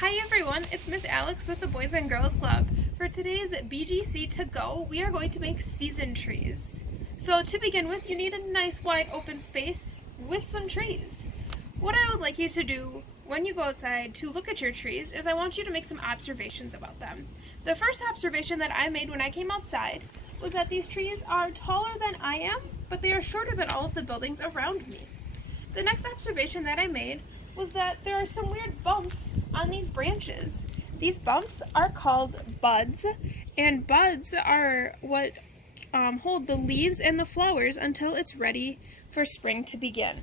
Hi everyone, it's Miss Alex with the Boys and Girls Club. For today's BGC to go, we are going to make season trees. So to begin with, you need a nice wide open space with some trees. What I would like you to do when you go outside to look at your trees is I want you to make some observations about them. The first observation that I made when I came outside was that these trees are taller than I am, but they are shorter than all of the buildings around me. The next observation that I made was that there are some weird bumps on these branches. These bumps are called buds, and buds are what hold the leaves and the flowers until it's ready for spring to begin.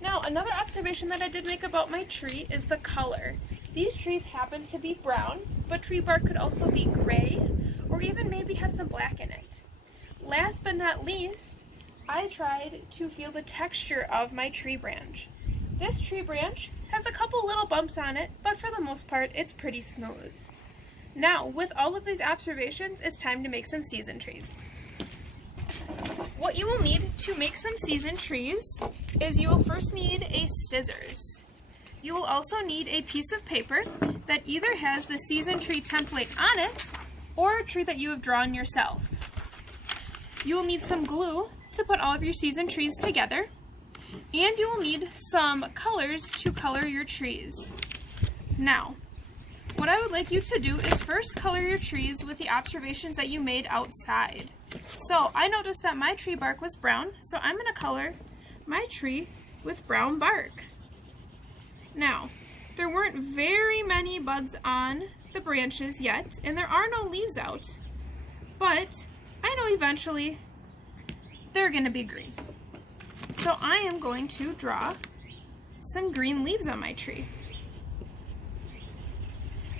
Now, another observation that I did make about my tree is the color. These trees happen to be brown, but tree bark could also be gray, or even maybe have some black in it. Last but not least, I tried to feel the texture of my tree branch. This tree branch has a couple little bumps on it, but for the most part, it's pretty smooth. Now, with all of these observations, it's time to make some season trees. What you will need to make some season trees is you will first need a scissors. You will also need a piece of paper that either has the season tree template on it or a tree that you have drawn yourself. You will need some glue to put all of your season trees together. And you will need some colors to color your trees. Now, what I would like you to do is first color your trees with the observations that you made outside. So I noticed that my tree bark was brown, so I'm going to color my tree with brown bark. Now, there weren't very many buds on the branches yet, and there are no leaves out, but I know eventually they're going to be green. So I am going to draw some green leaves on my tree.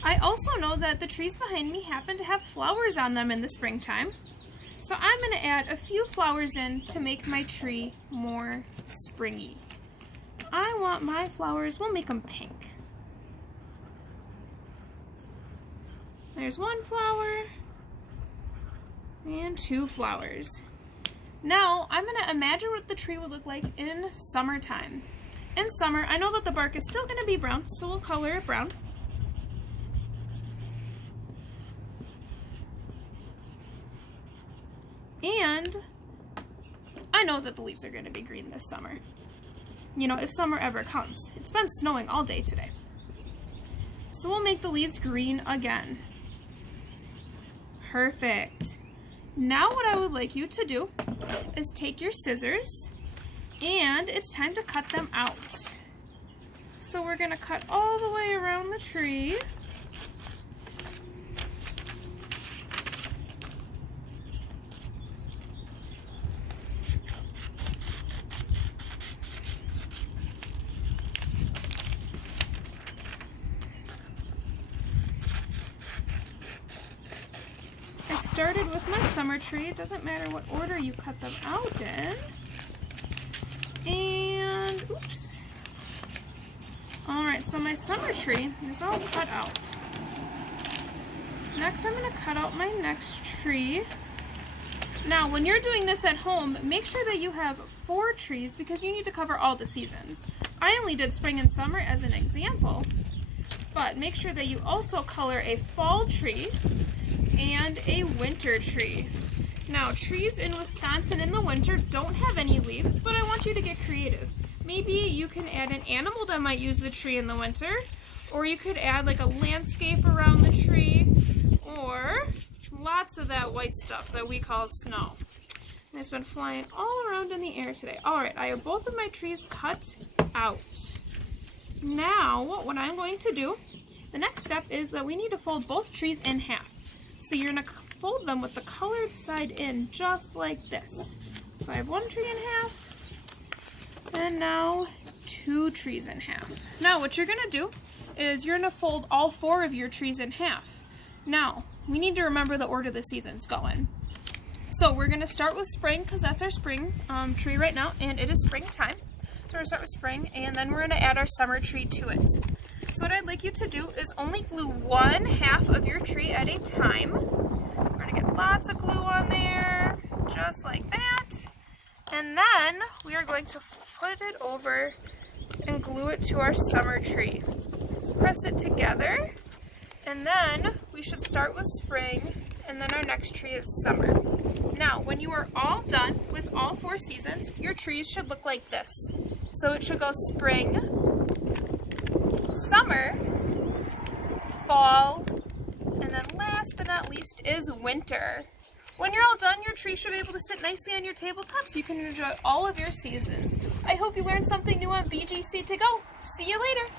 I also know that the trees behind me happen to have flowers on them in the springtime. So I'm going to add a few flowers in to make my tree more springy. I want my flowers, we'll make them pink. There's one flower and two flowers. Now, I'm going to imagine what the tree would look like in summertime. In summer, I know that the bark is still going to be brown, so we'll color it brown. And I know that the leaves are going to be green this summer. You know, if summer ever comes. It's been snowing all day today. So we'll make the leaves green again. Perfect. Now what I would like you to do is take your scissors and it's time to cut them out. So we're going to cut all the way around the tree. Started with my summer tree. It doesn't matter what order you cut them out in. And, oops. Alright, so my summer tree is all cut out. Next, I'm going to cut out my next tree. Now, when you're doing this at home, make sure that you have 4 trees because you need to cover all the seasons. I only did spring and summer as an example, but make sure that you also color a fall tree and a winter tree. Now, trees in Wisconsin in the winter don't have any leaves, but I want you to get creative. Maybe you can add an animal that might use the tree in the winter, or you could add like a landscape around the tree, or lots of that white stuff that we call snow. And it's been flying all around in the air today. Alright, I have both of my trees cut out. Now, what I'm going to do, the next step is that we need to fold both trees in half. So you're going to fold them with the colored side in, just like this. So I have one tree in half, and now 2 trees in half. Now what you're going to do is you're going to fold all 4 of your trees in half. Now, we need to remember the order the seasons go in. So we're going to start with spring, because that's our spring tree right now, and it is springtime. So we're going to start with spring, and then we're going to add our summer tree to it. So what I'd like you to do is only glue 1/2 of your tree at a time. We're going to get lots of glue on there, just like that. And then we are going to put it over and glue it to our summer tree. press it together, and then we should start with spring, and then our next tree is summer. Now, when you are all done with all 4 seasons, your trees should look like this. So it should go spring, summer, fall, and then last but not least is winter. When you're all done, your tree should be able to sit nicely on your tabletop so you can enjoy all of your seasons. I hope you learned something new on BGC to Go. See you later.